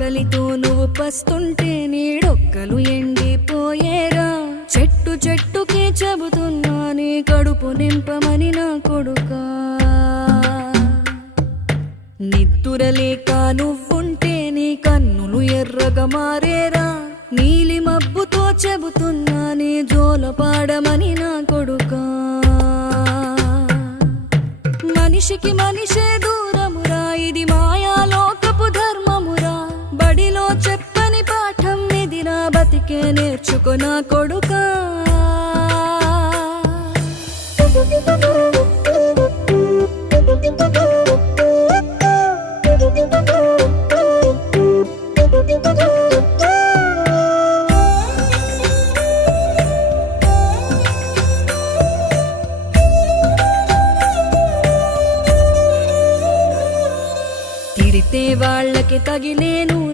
ఆకలితో నువ్వు పస్తుంటే నీడొక్కలు ఎండిపోయేరా. చెట్టు చెట్టుకే చెబుతున్నా నీ కడుపు నింపమని నా కొడుకా. నిద్దురలేక నువ్వుంటే నీ కన్నులు ఎర్రగా మారేరా. నీలి మబ్బుతో చెబుతున్నా నీ జోలపాడమని నా కొడుకా. మనిషికి మనిషే దూరమురా, ఇది మాయాలోకపు ధర్మమురా. బడిలో చెప్పని పాఠం ఇదిరా, బతికే నేర్చుకో నా కొడుకా. తిడితే వాళ్ళకి తగిలేను,